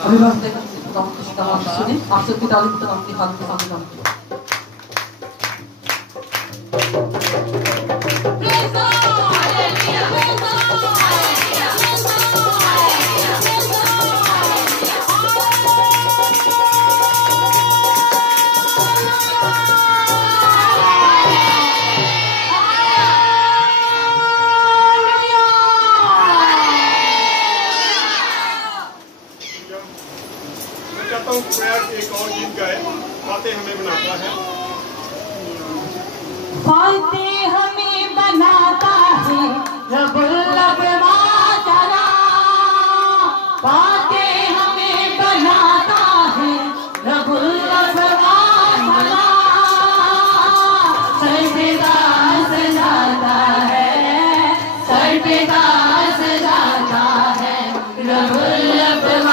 अभी बस देखा सुनी आप सबकी ताली की तरफ अपनी हाथ के सामने काम किया। एक और गीत गाए, फातेह हमें बनाता है। फातेह हमें बनाता है रब्बुल अज़्ज़वजल्ल, फातेह हमें बनाता है रब्बुल अज़्ज़वजल्ल, सर पे ताज सजाता है, सर पे ताज सजाता है रब्बुल अज़्ज़वजल्ल।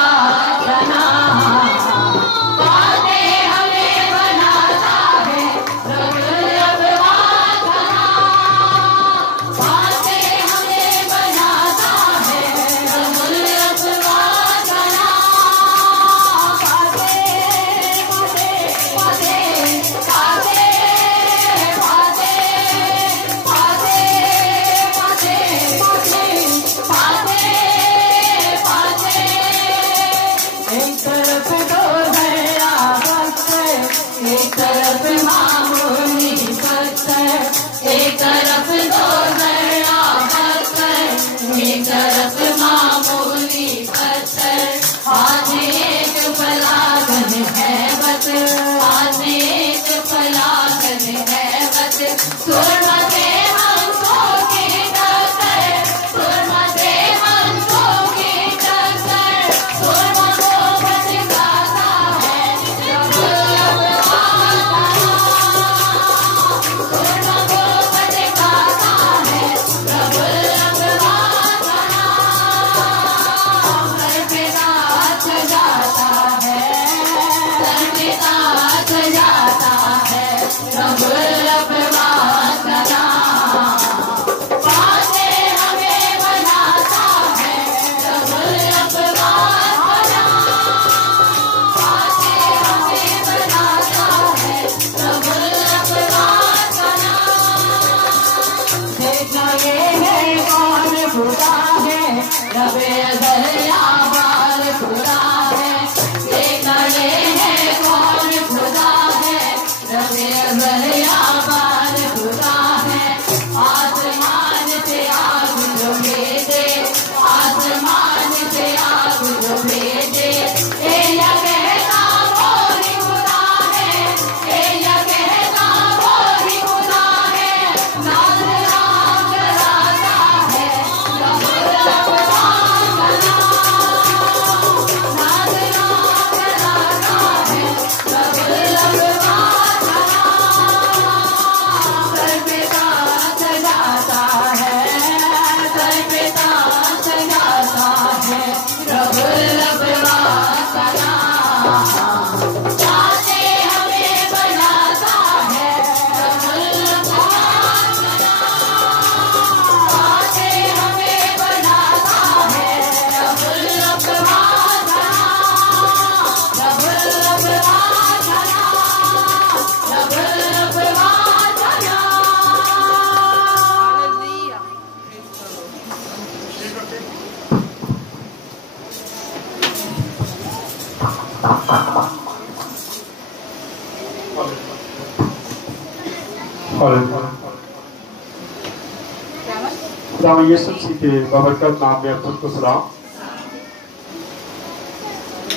यीशु के बाबरकत नाम में आप सबको सलाम।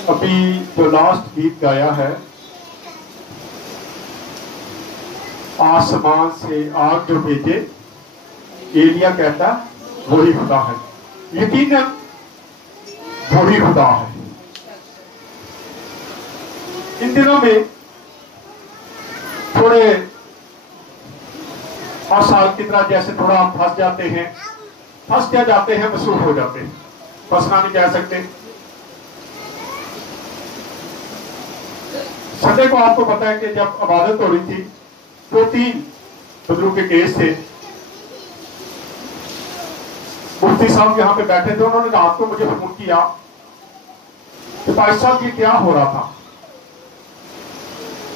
अभी जो लास्ट गीत गाया है, आसमान से आग जो भेजे, एलिया कहता वही खुदा है। यकीनन वही खुदा है। इन दिनों में थोड़े हर साल की तरह जैसे थोड़ा हम फंस जाते हैं, फंस क्या जाते हैं, मशहूर हो जाते हैं। फंसना नहीं कह सकते। संडे को आपको पता है कि जब इबादत हो रही थी तो 3 बुजुर्ग के केस थे। मुफ्ती साहब यहाँ पे बैठे थे, उन्होंने रात को मुझे फोन किया کہ بھائی صاحب یہ کیا ہو رہا تھا،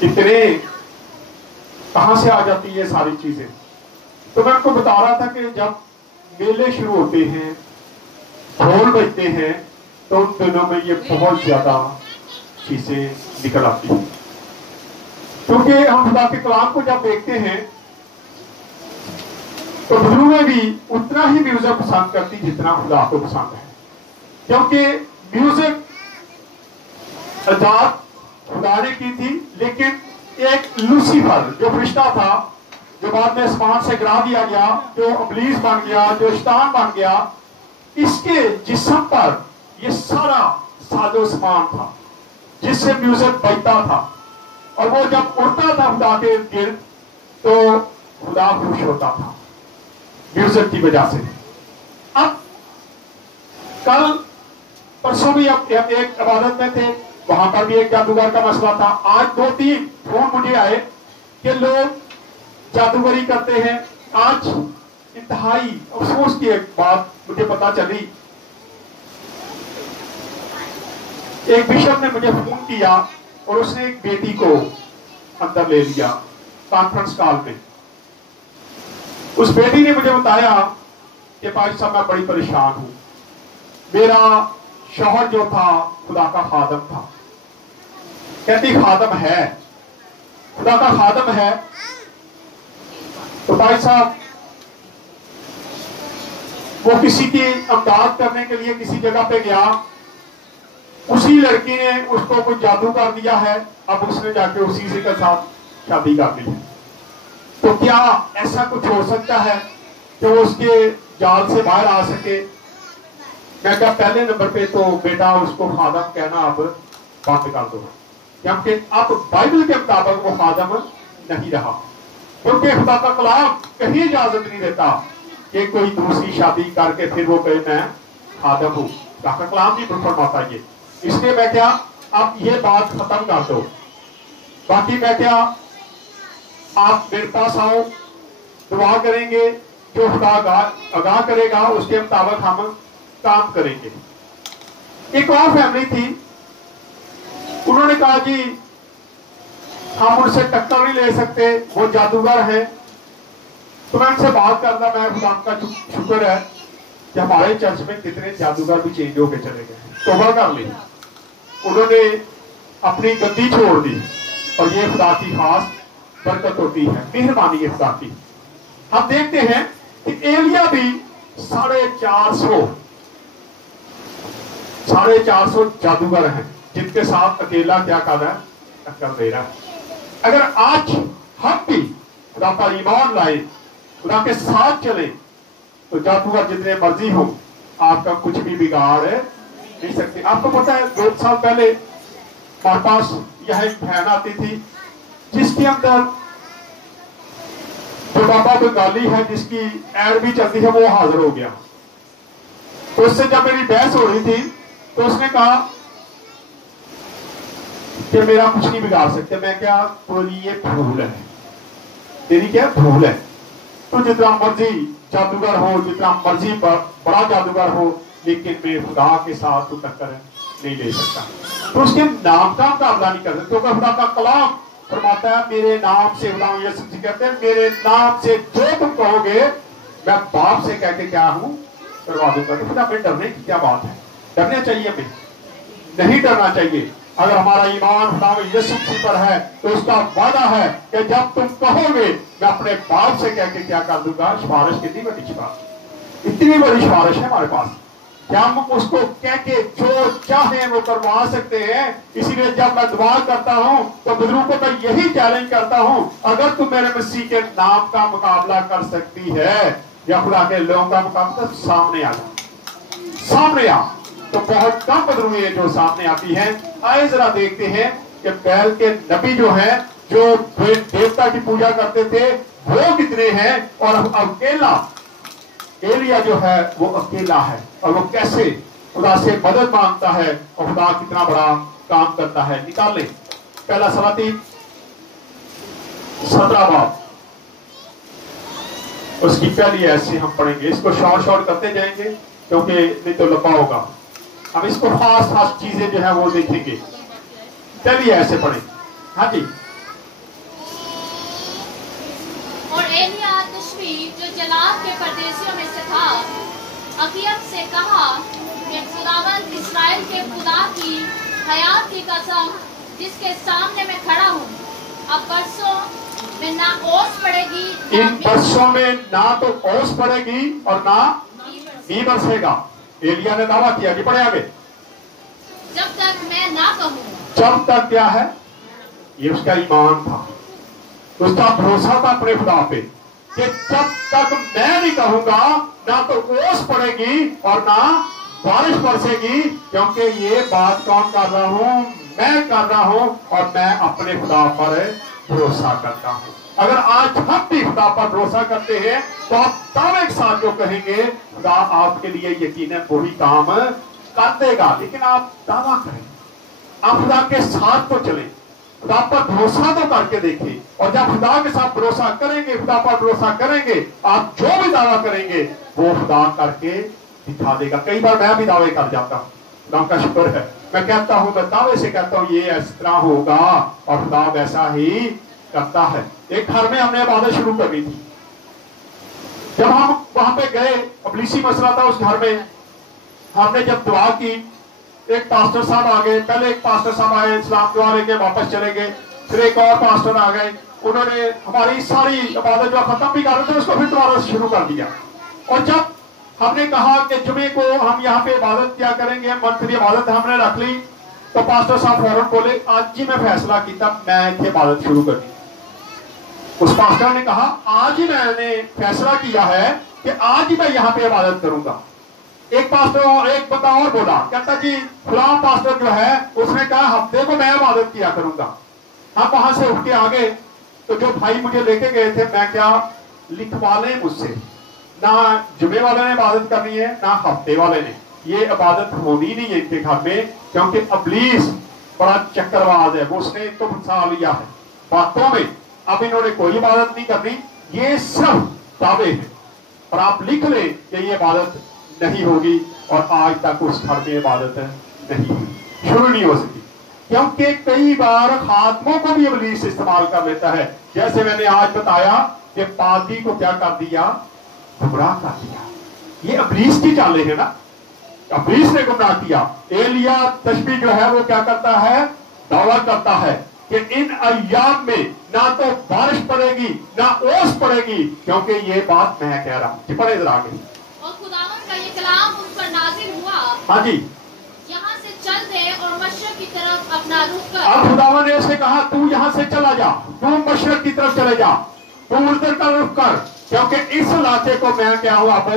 اتنے کہاں سے آ جاتی ہے یہ ساری چیزیں؟ تو میں ان کو بتا رہا تھا کہ جب میلے شروع ہوتے ہیں، ڈھول بجتے ہیں، تو ان دنوں میں یہ بہت زیادہ چیزیں نکل آتی ہیں، کیونکہ ہم خدا کے کلام کو جب دیکھتے ہیں تو بزرگیں بھی اتنا ہی میوزک پسند کرتی جتنا خدا کو پسند ہے، کیونکہ میوزک ایجاد خدا نے کی تھی، لیکن ایک لوسیفر جو فرشتہ تھا، جو بعد میں آسمان سے گرا دیا گیا، جو ابلیس بن گیا، جو شیطان بن گیا، اس کے جسم پر یہ سارا ساز و سامان تھا جس سے میوزک بجتا تھا، اور وہ جب اڑتا تھا خدا کے گرد تو خدا خوش ہوتا تھا میوزک کی وجہ سے۔ اب کل پرسوں بھی اب ایک عبادت میں تھے، وہاں پر بھی ایک جادوگر کا مسئلہ تھا۔ آج 2-3 فون مجھے آئے کہ لوگ جادوگری کرتے ہیں۔ آج انتہائی افسوس کی ایک بات مجھے پتا چلی، ایک بشپ نے مجھے فون کیا اور اس نے ایک بیٹی کو اندر لے لیا کانفرنس کال میں۔ اس بیٹی نے مجھے بتایا کہ بھائی صاحب میں بڑی پریشان ہوں، میرا شوہر جو تھا خدا کا خادم تھا۔ کہتی خادم ہے، خدا کا خادم ہے، تو بھائی صاحب وہ کسی کی امداد کرنے کے لیے کسی جگہ پہ گیا، اسی لڑکی نے اس کو کوئی جادو کر دیا ہے، اب اس نے جا کے اسی سے کے ساتھ شادی کر لی ہے۔ تو کیا ایسا کچھ ہو سکتا ہے کہ وہ اس کے جال سے باہر آ سکے؟ میں کہا پہلے نمبر پہ تو بیٹا اس کو خادم کہنا اب بند کر دو، کیونکہ اب بائبل کے مطابق وہ خادم نہیں رہا، کیونکہ خدا کا کلام کہیں اجازت نہیں دیتا کہ کوئی دوسری شادی کر کے پھر وہ کہے میں خادم ہوں۔ خدا کا کلام نہیں فرماتا یہ، اس لیے میں کیا اب یہ بات ختم کر دو۔ باقی میں کیا آپ میرے پاس آؤ، دعا کریں گے، جو خدا آگاہ کرے گا اس کے مطابق ہم کام کریں گے۔ ایک اور فیملی تھی، انہوں نے کہا جی ہم ان سے ٹکر نہیں لے سکتے، وہ جادوگر ہیں۔ تو میں ان سے بات کرنا، میں خدا کا شکر ہے کہ ہمارے چرچ میں کتنے جادوگر بھی چینج ہو کے چلے گئے، توبہ کر لی، انہوں نے اپنی گندی چھوڑ دی، اور یہ خدا کی خاص برکت ہوتی ہے، مہربانی ہے خدا کی۔ ہم دیکھتے ہیں کہ ایلیا بھی 450 جادوگر ہیں جن کے ساتھ اکیلا کیا کر رہا ہے، ٹکر دے رہا ہے۔ اگر آج ہم بھی خدا پر ایمان لائے، خدا کے ساتھ چلیں، تو جادوگر جتنے مرضی ہوں آپ کا کچھ بھی بگاڑ نہیں سکتے۔ آپ کو پتا ہے 2 سال پہلے ہمارے پاس یہ ایک بہن آتی تھی جس کے اندر جو بابا بنگالی ہے، جس کی ایڈ بھی چلتی ہے، وہ حاضر ہو گیا۔ تو اس سے جب میری بحث ہو رہی تھی تو اس نے کہا کہ میرا کچھ نہیں بگاڑ سکتے۔ میں کیا بولی یہ بھول ہے، تیری کیا بھول ہے، تو جتنا مرضی جادوگر ہو، جتنا مرضی بڑا جادوگر ہو، لیکن میں خدا کے ساتھ تو ٹکر نہیں لے سکتا۔ تو اس کے نام کا مقابلہ نہیں کر سکتا، کیونکہ خدا کا کلام فرماتا ہے میرے نام سے، غلام یسوع جی کہتے ہیں میرے نام سے جو تم کہو گے میں باپ سے کہہ کے کیا ہوں کروا دوں گا۔ تو خدا میں ڈرنے کی کیا بات ہے؟ ڈرنا چاہیے ہمیں؟ نہیں ڈرنا چاہیے۔ اگر ہمارا ایمان خدا یسوع جی پر ہے تو اس کا وعدہ ہے کہ جب تم کہو گے میں اپنے باپ سے کہہ کے کیا کر دوں گا۔ سفارش کتنی بڑی سفارش، اتنی بڑی سفارش ہے ہمارے پاس کہ ہم اس کو کہہ کے جو چاہیں وہ کروا سکتے ہیں۔ اسی لیے جب میں دعا کرتا ہوں تو بزرگوں کو میں یہی چیلنج کرتا ہوں، اگر تم میرے مسیح کے نام کا مقابلہ کر سکتی ہے یا خدا کے لوگوں کا مقابلہ، سامنے آ جا، سامنے آ۔ تو بہت کم بزرگیں ہیں جو سامنے آتی ہیں۔ آئے ذرا دیکھتے ہیں کہ بیل کے نبی جو ہیں، جو دیوتا کی پوجا کرتے تھے، وہ کتنے ہیں، اور اکیلا ایلیا جو ہے وہ اکیلا ہے، اور وہ کیسے خدا سے مدد مانگتا ہے اور خدا کتنا بڑا کام کرتا ہے۔ نکال لیں پہلا سلاطین 17 باب، اس کی پہلی ایسے ہم پڑھیں گے، اس کو شارٹ کرتے جائیں گے کیونکہ نہیں تو لمبا ہوگا۔ हम इसको फास्ट फास्ट चीजें जो है वो देखेंगे। चलिए ऐसे पढ़े। हाँ जी। और एलिया तिशबी जो जलाद के परदेशियों में से था, अकीयब से कहा कि खुदावंद इस्राएल के खुदा की हयात की कसम जिसके सामने मैं खड़ा हूँ, अब बरसों में ना ओस पड़ेगी, इन बरसों में ना तो ओस पड़ेगी और ना भी बरसेगा। एलिया ने दावा किया कि पढ़े आगे। जब तक मैं ना कहूँ। जब तक क्या है? ये उसका ईमान था, उसका भरोसा था अपने खुदा पे कि जब तक मैं नहीं कहूंगा ना तो ओस पड़ेगी और ना बारिश बरसेगी, क्योंकि ये बात कौन कर रहा हूं? मैं कर रहा हूं और मैं अपने खुदा पर भरोसा करता हूं। अगर आज हम भी खुदा पर भरोसा करते हैं तो आप दावे के साथ जो कहेंगे खुदा आपके लिए यकीनन वही काम कर देगा। लेकिन आप दावा करें, आप खुदा के साथ तो चलें, खुदा पर भरोसा तो करके देखें। और जब खुदा के साथ भरोसा करेंगे, खुदा पर भरोसा करेंगे, आप जो भी दावा करेंगे वो खुदा करके दिखा देगा। कई बार मैं भी दावे कर जाता हूँ, खुदा का शुक्र है, मैं कहता हूँ, मैं दावे से कहता हूँ ये इस तरह होगा और खुदा वैसा ही करता है। एक घर में हमने इबादत शुरू करनी थी। जब हम वहां पे गए, अबलीसी मसला था उस घर में, हमने जब दुआ की, एक पास्टर साहब आ गए। पहले एक पास्टर साहब आए, इस्लाम दुआ लेके वापस चले गए। फिर एक और पास्टर आ गए, उन्होंने हमारी सारी इबादत जो खत्म भी कर रहे थे उसको फिर दोबारा से शुरू कर दिया। और जब हमने कहा कि जुमे को हम यहाँ पे इबादत क्या करेंगे, मंथली इबादत हमने रख ली, तो पास्टर साहब फौरन बोले आज ही मैं फैसला किया मैं इतनी इबादत शुरू करनी। उस पास्टर ने कहा आज ही मैंने फैसला किया है कि आज ही मैं यहाँ पे इबादत करूंगा। एक पास्टर और एक बंदा और बोला, कहता जी फलां पास्टर जो है उसने कहा हफ्ते को मैं इबादत किया करूंगा। हम वहां से उठ के आ गए, तो जो भाई मुझे लेके गए थे, मैं क्या लिखवा लें मुझसे, ना जुमे वाले ने इबादत करनी है ना हफ्ते वाले ने, ये इबादत होनी नहीं है इनके घर में, क्योंकि अबलीस बड़ा चक्करबाज है, वो उसने तो फंसा लिया है बातों में। अब इन्होंने कोई इबादत नहीं करनी, ये सब दावे हैं। और आप लिख लें कि ये इबादत नहीं होगी, और आज तक उस घर में इबादत नहीं हुई, शुरू नहीं हो सकी, क्योंकि कई बार खात्मों को भी इब्लीस इस्तेमाल कर लेता है। जैसे मैंने आज बताया कि पादी को क्या कर दिया, गुमराह कर दिया। ये इब्लीस की चालें है ना, इब्लीस ने गुमराह किया। एलिया तशबी जो है वो क्या करता है, दावा करता है कि इन अय्याम में ना तो बारिश पड़ेगी ना ओस पड़ेगी, क्योंकि ये बात मैं कह रहा हूं। पढ़े जरा आगे। और खुदावंद का ये कलाम उस पर नाजिल हुआ, हाँ जी, यहाँ से चल दे और मशरक की तरफ अपना रुख कर। अब खुदावन ने उसे कहा तू यहाँ से चला जा, तू मशरक की तरफ चले जा, तू उधर का रुख कर, क्योंकि इस इलाके को मैं क्या हूं अब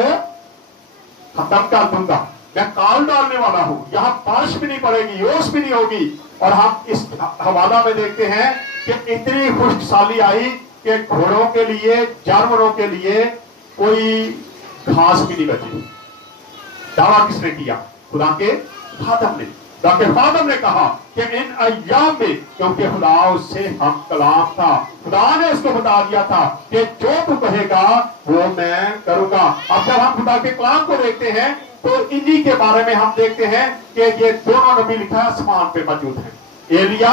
खत्म कर दूंगा, मैं काल डालने वाला हूं, यहाँ बारिश भी नहीं पड़ेगी, ओस भी नहीं होगी। और हम इस हवाला में देखते हैं कि इतनी खुश्क साली आई कि घोड़ों के लिए, जानवरों के लिए कोई घास भी नहीं बची। दावा किसने किया? खुदा के खादम ने। खुदा के खादम ने कहा कि इन अय्याम में, क्योंकि खुदा उससे हम कलाम था, खुदा ने उसको बता दिया था कि जो तू कहेगा वो मैं करूंगा। अब जब हम खुदा के कलाम को देखते हैं तो इन्हीं के बारे में हम देखते हैं कि ये दोनों नबी लिखा है आसमान पे मौजूद है। एलिया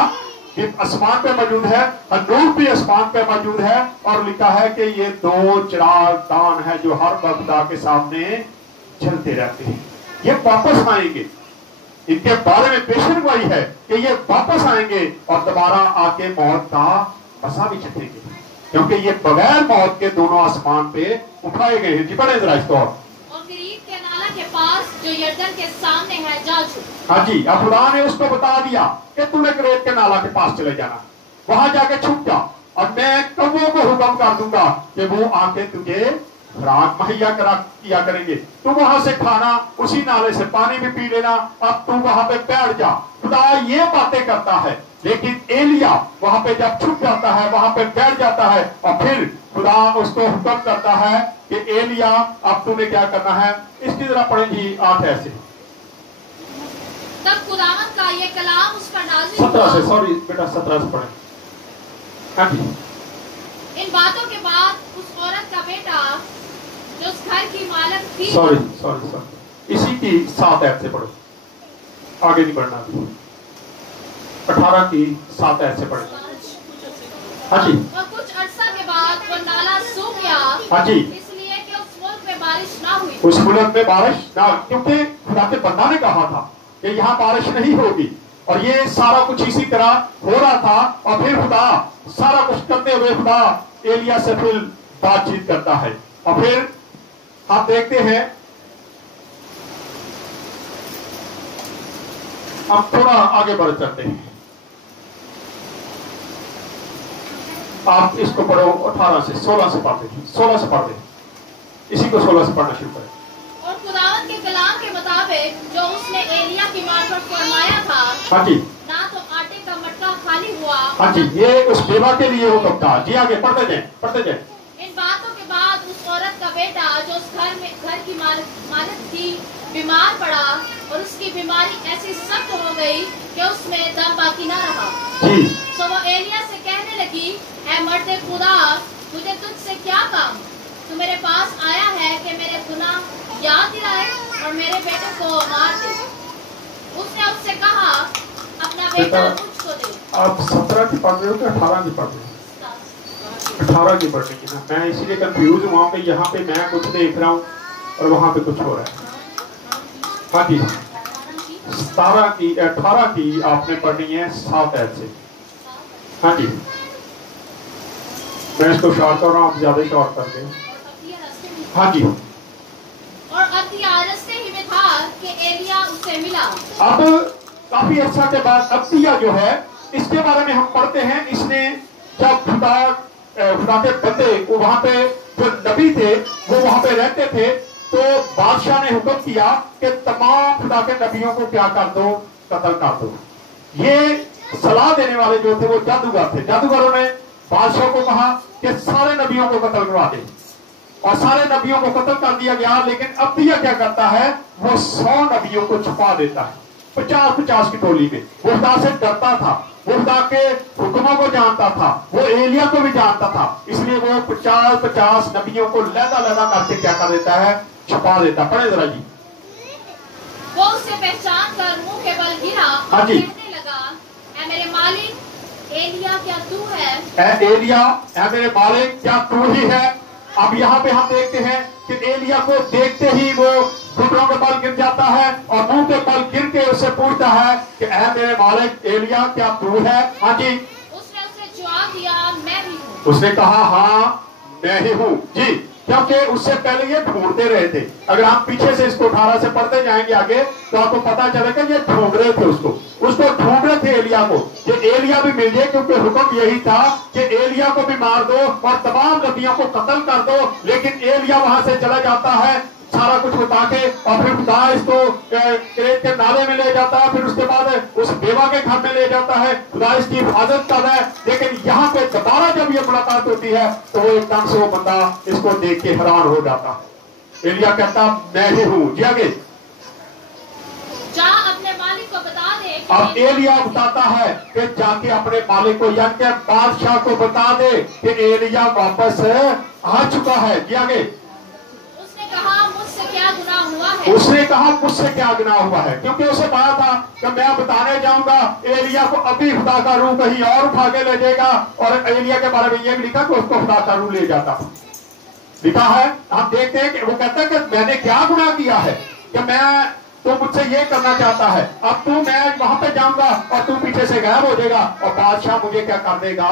आसमान पे मौजूद है, हनूह भी आसमान पे मौजूद है, और लिखा है कि ये दो चिराग दान है जो हर वक्त खुदा के सामने चलते रहते हैं। ये वापस आएंगे, इनके बारे में पेशन गवाही है कि ये वापस आएंगे और दोबारा आके मौत का बसा भी चखेंगे, क्योंकि ये बगैर मौत के दोनों आसमान पे उठाए गए हैं। जी पढ़े जरा इसको। और गरीब के नाला के पास जो यर्दन के सामने है जा छुप। हाँ जी, अब खुदा ने उसको बता दिया कि तूने करेत के नाला के पास चले जाना, वहां जाके छुप जा, और मैं कौवों को हुक्म कर दूंगा कि वो आके तुझे खुराक मुहैया किया करेंगे, तू वहां से खाना, उसी नाले से पानी भी पी लेना, अब तू वहां पे बैठ जा। खुदा ये बातें करता है, लेकिन एलिया वहां पे जब छुप जाता है, वहां पे बैठ जाता है, और फिर खुदा उसको हुक्म करता है कि एलिया अब तूने क्या करना है। इसकी तरह पढ़े जी 8 ऐसे। तब खुदावंद का ये कलाम उस पर नाज़िल 17 से, हुआ। सॉरी बेटा 17 से पढ़े। हाँ जी। इन बातों के बाद उस औरत का बेटा जो उस घर की मालक थी, सॉरी इसी की 7 ऐसे पढ़ो। आगे नहीं बढ़ना, 18 की 7 ऐसे पढ़े। हाँ जी। और कुछ अरसा के बाद वो नाला सूख गया, हाँ जी। इसलिए कि उस मुल्क में बारिश ना हुई। उस मुल्क में बारिश ना, क्योंकि खुदा के बंदा ने कहा था कि यहाँ बारिश नहीं होगी, और ये सारा कुछ इसी तरह हो रहा था। और फिर खुदा सारा कुछ करते हुए खुदा एलिया से फिर बातचीत करता है। और फिर आप देखते हैं, हम थोड़ा आगे बढ़ चलते हैं। आप इसको पढ़ो 18 से 16 से पढ़ते हैं, 16 से पढ़ते हैं, इसी को 16 से पढ़ना शुरू करें। और खुदावंद के कलाम के मुताबिक जो उसने एलिया की मार पर फरमाया था, हाँ जी, ना तो आटे का मटका खाली हुआ। हाँ जी, ये उस बेवा के लिए हुक्म था। जी आगे पढ़ते जाए, पढ़ते जाए। इन बातों के बाद उस औरत का बेटा जो उस घर की मालिक थी बीमार पड़ा, और उसकी बीमारी ऐसी सख्त हो गई कि उसमें दम बाकी न रहा। जी। सो वो एलिया से कहने लगी, ऐ मर्दे खुदा, मुझे तुझसे क्या काम? तू मेरे पास आया है कि मेरे गुनाह याद दिलाए और मेरे बेटे को मार दे। उसने उससे कहा, अपना बेटा मुझको दे। आप 17 की पढ़ रहे हो कि 18 की पढ़ रहे हो? 18 की पढ़ने की ना, मैं इसीलिए कंफ्यूज हूँ। वहाँ पे यहाँ पे मैं कुछ देख रहा हूँ और वहाँ पे कुछ हो रहा है। हाँ जी, 18 की आपने पढ़नी है 7 ऐसे। हाँ जी, मैं इसको शॉर्ट कर रहा हूँ, आप ज्यादा शॉर्ट कर दें। हाँ जी। और अब्दिया रास्ते ही में था कि एलिया उससे मिला। अब काफी अर्सा के बाद अब्दिया जो है, इसके बारे में हम पढ़ते हैं। इसने जब खुदा के बंदे वो वहां पे जो नबी थे वो वहां पे रहते थे, तो बादशाह ने हुक्म किया कि तमाम खुदा के नबियों को क्या कर दो, कत्ल कर दो। ये सलाह देने वाले जो थे वो जादूगर थे। जादूगरों ने बादशाह को कहा कि सारे नबियों को कत्ल करवा दे, और सारे नबियों को कत्ल कर दिया गया। लेकिन अब्दिया क्या करता है, वो 100 नबियों को छुपा देता है 50-50 की टोली में। वो खुदा से डरता था, वो खुदा के हुक्मों को जानता था, वो एलिया को भी जानता था, इसलिए वो 50-50 नबियों को लहदा करके क्या कर देता है, छुपा देता। पढ़े जरा जी। वो उसे पहचान कर मुंह के बल गिरा हाँ और जी। कहने लगा, ऐ मेरे मालिक एलिया, क्या तू है? ऐ एलिया, ऐ मेरे मालिक, क्या तू ही है? अब यहाँ पे हम देखते हैं कि एलिया को देखते ही वो घुटनों के बल गिर जाता है और मुंह के बल गिर के उससे पूछता है कि ऐ मेरे मालिक एलिया, क्या तू है? हाँ जी। उसने उसे जवाब दिया, मैं ही हूँ। उसने कहा, हाँ मैं ही हूँ जी, क्योंकि उससे पहले ये ढूंढते रहे थे। अगर हम पीछे से इसको 18 से पढ़ते जाएंगे आगे, तो आपको पता चलेगा ये ढूंढ रहे थे उसको ढूंढ रहे थे एलिया को, कि एलिया भी मिल जाए, क्योंकि हुक्म यही था कि एलिया को भी मार दो और तमाम नबियों को कत्ल कर दो। लेकिन एलिया वहां से चला जाता है सारा कुछ बता के, और फिर खुदा इसको क्रेत के नाले में ले जाता है, फिर उसके बाद उस बेवा के घर में ले जाता है, खुदा इसकी हिफाजत कर रहा है। लेकिन यहाँ पे दोबारा जब ये मुलाकात होती है तो वो एकदम से वो बंदा इसको देख के हैरान हो जाता है। एलिया कहता, मैं ही हूँ जी। आगे, जा अपने मालिक को बता दे। अब एलिया बताता है कि जाके अपने मालिक को यानी कि बादशाह को बता दे कि एलिया वापस आ चुका है जी। आगे, उसने कहा, मुझसे क्या गुनाह हुआ है? उसने कहा, मुझसे क्या गुनाह हुआ है? क्योंकि उसे पता था कि मैं बताने जाऊंगा एलिया को अभी खुदा का रूह कहीं और उठा के ले जाएगा। और एलिया के बारे में ये भी लिखा कि उसको खुदा का रूह ले जाता लिखा है। हम देखते हैं कि वो कहता है कि मैंने क्या गुनाह किया है कि मैं तो मुझसे ये करना चाहता है। अब तू, मैं वहां पे जाऊंगा और तू पीछे से गायब हो जाएगा और बादशाह मुझे क्या कर देगा,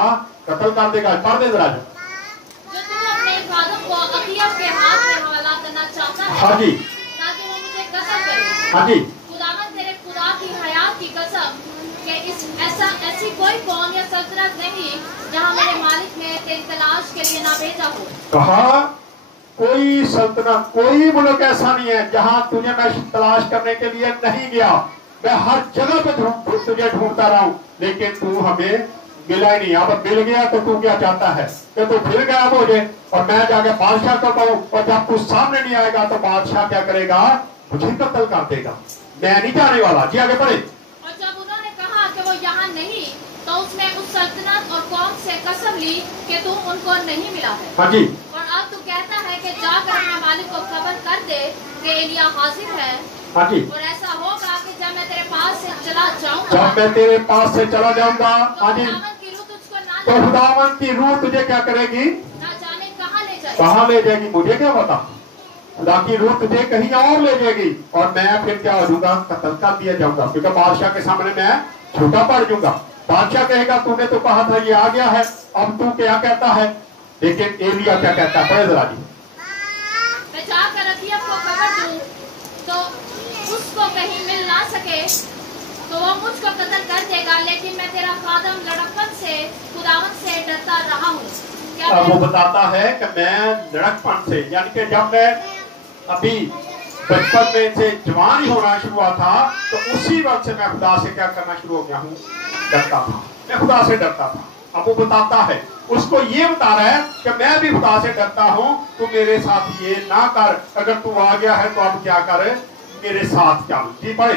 कत्ल कर देगा। पढ़ दे जरा। जो तू अपने खादम को अब्दिया के हाथ में हवाला करना चाहता है, हाँ जी, ताकि वो मुझे कसम करे। हाँ जी। खुदावंद तेरे खुदा की हयात की कसम कि ऐसी कोई कौम या सल्तनत नहीं जहाँ मेरे मालिक ने तेरी तलाश के लिए ना भेजा हो। कहा, कोई सल्तनत, कोई मुल्क ऐसा नहीं है जहां तुझे मैं तलाश करने के लिए नहीं गया। मैं हर जगह पे तुझे ढूंढता रहा हूं, लेकिन तू हमें मिला ही नहीं। अब मिल गया तो तू क्या चाहता है कि तू फिर गायब हो जाए और मैं जाके बादशाह को कहूं, और जब तू सामने नहीं आएगा तो बादशाह क्या करेगा, मुझे कत्ल कर देगा। मैं नहीं जाने वाला जी। आगे बढ़े। और जब उन्होंने कहा कि वो यहाँ नहीं, तो उसने उस सल्तनत और कौम से कसम ली कि तू उनको नहीं मिला है। हाँ जी। और अब तू कहता है कि जाकर अपने मालिक को खबर कर दे कि एलिया हाजिर है। हाँ जी। और ऐसा होगा कि जब मैं तेरे पास से चला जाऊंगा जब मैं तेरे पास से चला जाऊंगा, तो हाँ जी, खुदावन की रूह तुझको ना तो खुदावन की रूह तुझे क्या करेगी? ना जाने कहाँ ले जाएगी। कहाँ ले जाएगी मुझे क्या पता। खुदा की रूह तुझे कहीं और ले जाएगी और मैं फिर क्या हो जाऊंगा? कत्ल कर दिया जाऊंगा, क्योंकि बादशाह के सामने मैं छोटा पड़ जाऊंगा। बादशाह कहेगा तूने तो कहा था ये आ गया है, अब तू क्या कहता है? लेकिन एलिया क्या कहता है? पढ़े जरा जी। मैं जाकर अखीयब को खबर दूं तो उसको कहीं मिल ना सके तो वो मुझको कत्ल कर देगा, लेकिन मैं तेरा खादम लड़कपन से खुदावन से डरता रहा हूँ। क्या अब वो मैं बताता है कि मैं लड़कपन से, यानी कि जब मैं अभी बचपन में से जवान ही होना शुरू हुआ था, तो उसी वक्त से मैं खुदा से क्या करना शुरू हो गया हूँ? डरता था, मैं खुदा से डरता था। अब वो बताता है, उसको ये बता रहा है कि मैं भी खुदा से डरता हूँ, तू मेरे साथ ये ना कर, अगर तू आ गया है तो अब क्या कर, मेरे साथ चल। जी पढ़े।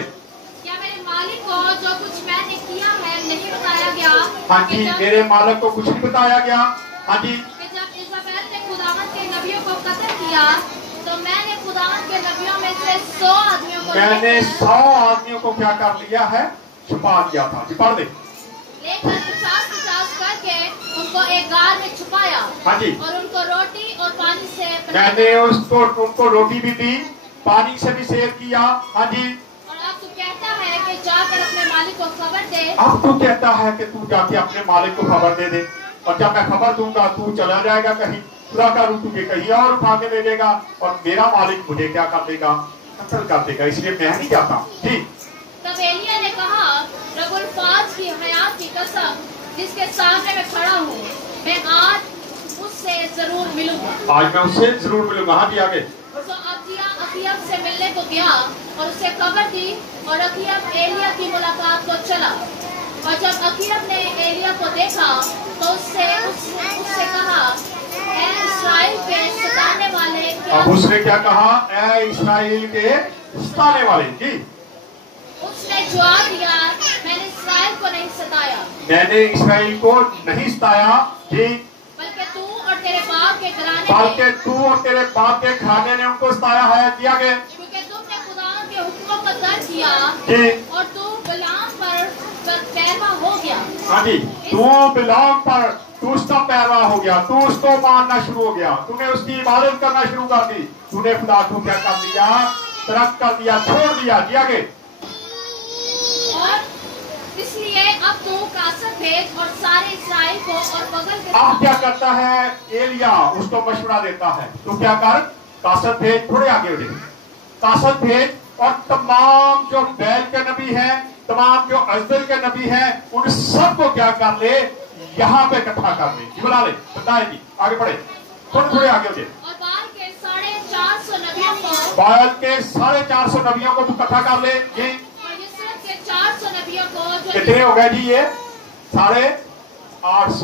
क्या मेरे मालिक को जो कुछ मैंने किया है नहीं बताया गया? हाँ कि जी, जब- मेरे मालिक को कुछ नहीं बताया गया। हाँ जी, कि जब इज़ाबेल ने खुदावन के नबियों को कत्ल किया तो मैंने खुदावन के नबियों में से 100 आदमियों को मैंने लेकर 100 आदमियों को क्या कर लिया है? छुपा दिया था। जी पढ़ दे। 50 करके उनको एक गार में छुपाया हाँ जी, और उनको रोटी और पानी से मैंने उनको रोटी भी दी, पानी से भी सेव किया। हाँ जी, और अब तू कहता है कि जाकर अपने मालिक को खबर दे। अब तू कहता है कि तू जाके अपने मालिक को खबर दे दे, और जब मैं खबर दूंगा तू चला जाएगा कहीं, खुदा का रूह तुझे कहीं और उठा के ले जाएगा और मेरा मालिक मुझे क्या कर देगा? कत्ल कर देगा, इसलिए मैं नहीं जाता। जी, तब एलिया ने कहा, रब्बुल फाज की हयात की कसम जिसके सामने मैं खड़ा हूँ, मैं आज उससे जरूर मिलूंगा। आज मैं उससे जरूर मिलूंगा। हाँ जी, आगे। तो अखीयब से मिलने को गया और उसे खबर दी और अखीयब एलिया की मुलाकात को चला। और जब अखीयब ने एलिया को देखा तो उससे कहा, ऐ इस्राएल के सताने वाले, क्या अब उसने क्या कहा? ऐ इस्राएल के सताने वाले। जी, उसने जवाब दिया, मैंने इस्राएल को नहीं सताया, मैंने इस्राएल को नहीं सताया। जी, बल्कि तू और तेरे बाप के घराने ने, बल्कि तू और तेरे बाप के घराने ने उनको सताया है। जी, आगे। क्योंकि तुमने खुदा के हुक्मों को तर्क किया जी, और तू गुलाम पर पैरवा हो गया। हाँ जी, तू बिलाम पर तू उसका पैरवा हो गया, तू उसको मानना शुरू हो गया, तूने उसकी इबादत करना शुरू कर दी, तूने खुदा को क्या कर दिया? तर्क कर दिया, छोड़ दिया। जी, आगे। और इसलिए अब तू कासर भेज और सारे इस्राएल को और बगल के अब क्या करता है एलिया? उसको मशवरा देता है, तू क्या कर? कासर भेज, थोड़े आगे हो जाए, कासर भेज और तमाम जो बैल के नबी हैं, तमाम जो अजदल के नबी हैं, उन सबको क्या कर ले? यहाँ पे इकट्ठा कर ले। जी, बुला ले, बताए जी, आगे बढ़े, थोड़े आगे हो जाए। और बाल के 450 नबियों को बायल के 450 नबियों को तू इकट्ठा कर ले। जी, और इसराइल के 400 नबियों को जो कितने हो गए जी? ये 850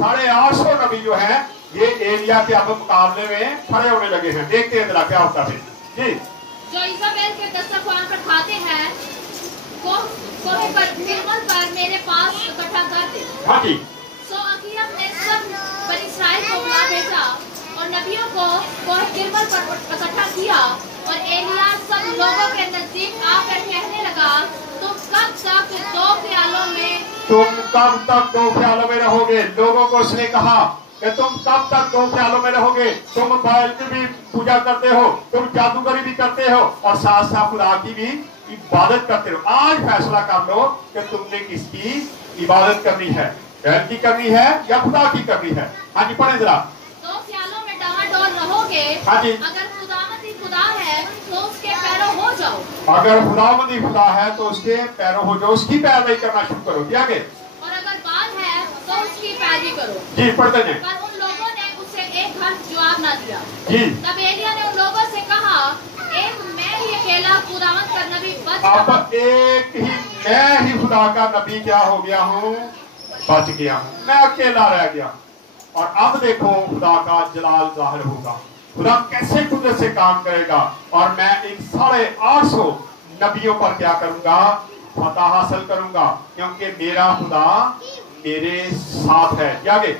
850 नबी जो है ये एलिया के अब मुकाबले में खड़े होने लगे हैं। देखते हैं जरा क्या होता है। जी, जो इज़ाबेल के दस्तरखान पर खाते हैं कोहे पर निर्मल पर मेरे पास इकट्ठा कर दे। हाँ जी, सो अखीयब ने सब बनी इस्राएल को बुला भेजा और नबियों को कोहे निर्मल पर इकट्ठा किया और एलिया सब लोगों के नजदीक आकर कहने लगा, तुम कब तक दो ख्यालों में रहोगे? लोगों को उसने कहा कि तुम कब तक दो ख्यालों में रहोगे? तुम बैल की भी पूजा करते हो, तुम जादूगरी भी करते हो और साथ साथ खुदा की भी इबादत करते हो। आज फैसला कर लो कि तुमने किसकी इबादत करनी है, बैल की करनी है या खुदा की करनी है। हाँ जी, पढ़े जरा। दो ख्यालों में डमाडोल रहोगे। हाँ जी, अगर खुदावंदी खुदा है तो उसके पैरों हो जाओ, अगर खुदावंदी खुदा है तो उसके पैरों हो जाओ, उसकी पैरवी करना शुरू करो। जी, आगे। और अगर बाल है तो उसकी पैरवी करो। जी, पढ़ते हैं। पर उन लोगों ने उसे एक हर्फ जवाब ना दिया। जी, तब एलिया ने उन लोगों से कहा, एक मैं ही अकेला खुदावंद का नबी बच अब रहा। एक ही मैं ही खुदा का नबी क्या हो गया हूँ? बच गया हूँ, मैं अकेला रह गया। और अब देखो खुदा का जलाल जाहिर होगा, खुदा कैसे कुदरत से काम करेगा और मैं इन 850 नबियों पर क्या करूंगा? फतह हासिल करूंगा, क्योंकि मेरा खुदा मेरे साथ है। क्या आगे?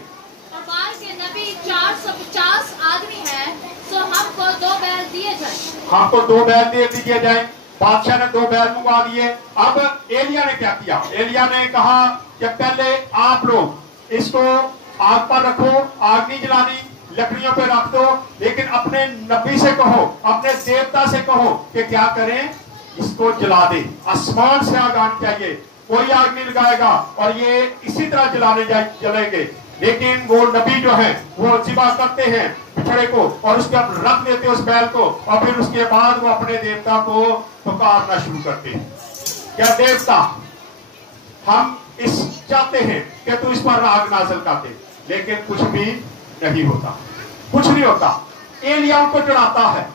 और बाल के नबी 450 आदमी हैं, तो हमको 2 बैल दिए जाए। हमको 2 बैल दे दिए जाए। बादशाह ने 2 बैल मंगवा दिए। अब एलिया ने क्या किया? एलिया ने कहा कि पहले आप लोग इसको आग पर रखो, आग नहीं जलानी, लकड़ियों पे रख दो, लेकिन अपने नबी से कहो, अपने देवता से कहो कि क्या करें, इसको जला दे। आसमान से आग आनी चाहिए, कोई आग नहीं लगाएगा और ये इसी तरह जलेंगे। लेकिन वो नबी जो है वो जिबा करते हैं बिछड़े को और उसके अब रख देते उस बैल को, और फिर उसके बाद वो अपने देवता को पुकारना शुरू करते हैं। क्या देवता, हम इस चाहते हैं कि तू इस पर आग नाज़िल कर दे, लेकिन कुछ भी नहीं होता, कुछ नहीं होता। एलिया उनको चढ़ाता है।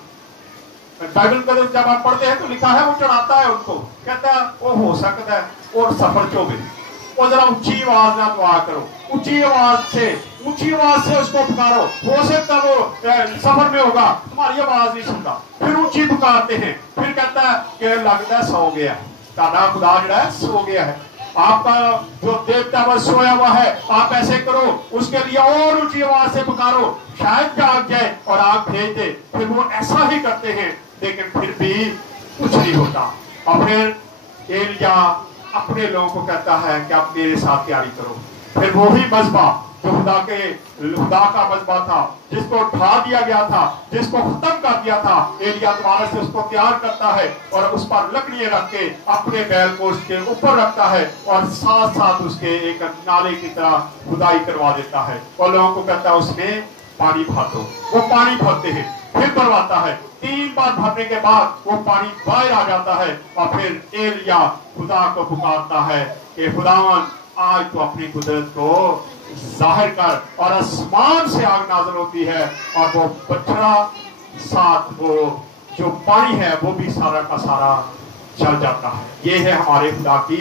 बाइबल को जब आप पढ़ते हैं तो लिखा है वो चढ़ाता है उनको, कहता है वो हो सकता है और सफर चोबे, और जरा ऊंची आवाज ना दुआ करो, ऊंची आवाज से उसको पुकारो, हो सकता वो सफर में होगा, तुम्हारी आवाज नहीं सुनता। फिर ऊंची पुकारते हैं, फिर कहता है कि लगता है सो गया है, ताना खुदा जो है सो गया है, आपका जो देवता वो सोया हुआ है, आप ऐसे करो, उसके लिए और ऊंची आवाज से पुकारो, शायद जाग जाए और आग भेज दे। फिर वो ऐसा ही करते हैं, लेकिन फिर भी कुछ नहीं होता। और फिर एलिया अपने लोगों को कहता है कि आप मेरे साथ तैयारी करो। फिर वो ही मजबा जो खुदा का मजबा था, जिसको उठा दिया गया था, जिसको खत्म कर दिया था, एलिया दोबारा से उसको तैयार करता है और उस पर लकड़ियां रख के अपने बैल को उसके ऊपर रखता है और साथ साथ उसके एक नाले की तरह खुदाई करवा देता है और लोगों को कहता है उसमें पानी भर दो। वो पानी भरते हैं, फिर भरवाता है, 3 बार भरने के बाद वो पानी बाहर आ जाता है और फिर एलिया खुदा को पुकारता है कि खुदावन आज तो अपनी कुदरत को जाहिर कर, और आसमान से आग नाज़िल होती है और वो बछड़ा साथ वो जो पानी है वो भी सारा का सारा जल जाता है। ये है हमारे खुदा की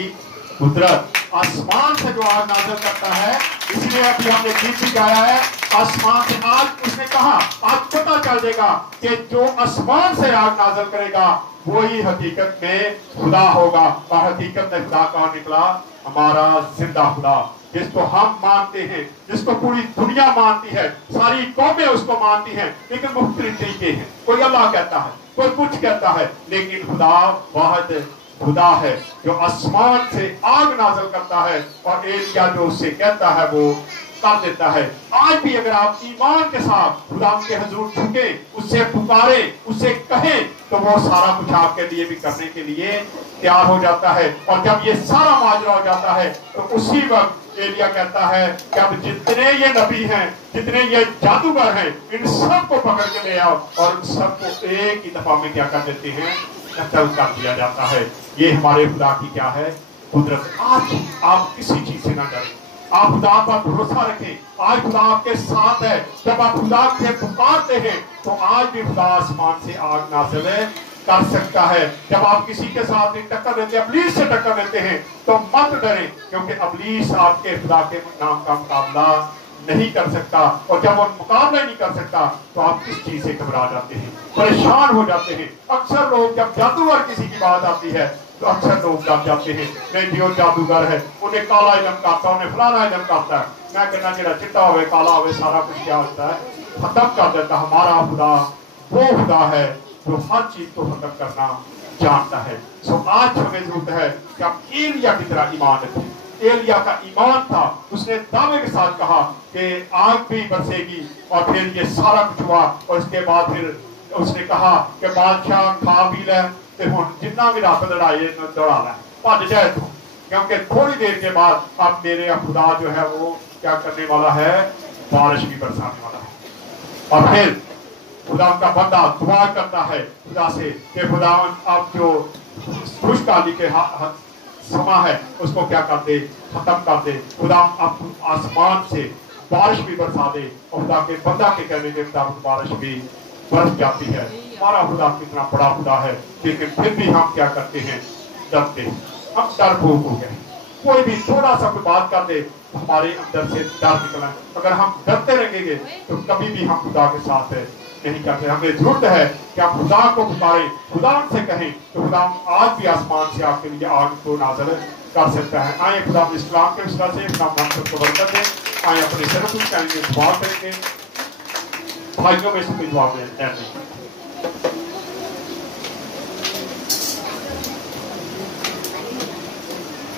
कुदरत, आसमान से जो आग नाज़िल करता है। इसलिए अभी हमने गीत भी गाया है, आसमान से आग, उसने कहा आज पता चल जाएगा कि जो आसमान से आग नाज़िल करेगा वही हकीकत में खुदा होगा। और हकीकत में खुदा कौन निकला? हमारा जिंदा खुदा, जिसको हम मानते हैं, जिसको पूरी दुनिया मानती है, सारी कौमें उसको मानती हैं, लेकिन मुख्तलिफ तरीके हैं। कोई अल्लाह कहता है, कोई कुछ कहता है, लेकिन खुदा वाहिद खुदा है जो आसमान से आग नाज़िल करता है और एलिया जो उससे कहता है वो कर देता है। आज भी अगर आप ईमान के साथ खुदा के हुजूर झुके, उससे पुकारे, उससे कहें, तो वो सारा कुछ आपके लिए भी करने के लिए तैयार हो जाता है। और जब ये सारा माजरा हो जाता है तो उसी वक्त एलिया कहता है कि अब जितने ये नबी हैं, जितने ये जादूगर हैं, इन सबको पकड़ के ले आओ और इन सबको एक ही दफा में क्या कर देते हैं, कत्ल कर दिया जाता है। ये हमारे खुदा की क्या है? कुदरत। आज आप किसी चीज से ना डरें, आप खुदा पर भरोसा रखें। आज खुदा आपके साथ है। जब आप खुदा से पुकारते हैं तो आज भी खुदा आसमान से आग नाज़िल कर सकता है। जब आप किसी के साथ टक्कर देते हैं, अबलीस से टक्कर देते हैं, तो मत डरें, क्योंकि अबलीस आपके खुदा के नाम का मुकाबला नहीं कर सकता। और जब वो मुकाबला नहीं कर सकता तो आप किस चीज से घबरा जाते हैं, परेशान हो जाते हैं। अक्सर लोग जब जादूगर किसी की बात आती है तो अक्सर लोग डर जाते हैं, नहीं जो जादूगर है उन्हें काला इलम करता, उन्हें फलाना इलम करता है। मैं कहना जरा चिट्टा होवे काला होवे सारा कुछ क्या होता है, खत्म कर देता। हमारा खुदा वो खुदा है जो हर चीज को खत्म करना जानता है। सो आज हमें जरूरत है कि आप एलिया की तरह ईमान रखें। एलिया का ईमान था, उसने दावे के साथ कहा कि आग भी बरसेगी और फिर ये सारा कुछ हुआ। और इसके बाद फिर उसने कहा कि बादशाह खा भी ले, जितना भी रात लड़ाई दौड़ा ला, भज जाए तू, क्योंकि थोड़ी देर के बाद अब मेरे खुदा जो है वो क्या करने वाला है, बारिश भी बरसाने वाला है। और फिर खुदा का बंदा दुआ करता है खुदा से कि खुदा अब जो खुशहाली के समा है उसको क्या कर दे, खत्म कर दे। खुदा अब आसमान से बारिश भी बरसा दे और खुदा के बंदा के कहने के मुताबिक बारिश भी बरस जाती है। हमारा खुदा कितना बड़ा खुदा है, लेकिन फिर भी हम क्या करते हैं, डरते हैं। हम डरपोक हो गए। कोई भी थोड़ा सा कोई बात कर दे तो हमारे अंदर से डर निकला। अगर हम डरते रहेंगे तो कभी भी हम खुदा के साथ नहीं करते। हमें जरूरत है कि आप खुदा को पुकारें, खुदा उनसे कहें तो खुदा आज भी आसमान से आपके लिए आग को नाज़िल कर सकता है। आए खुदा इस्लाम के विश्वास से अपना मन को बरकत दें। आए अपने सिर कुछ करेंगे, दुआ करेंगे, भाइयों में से कोई दुआ करें।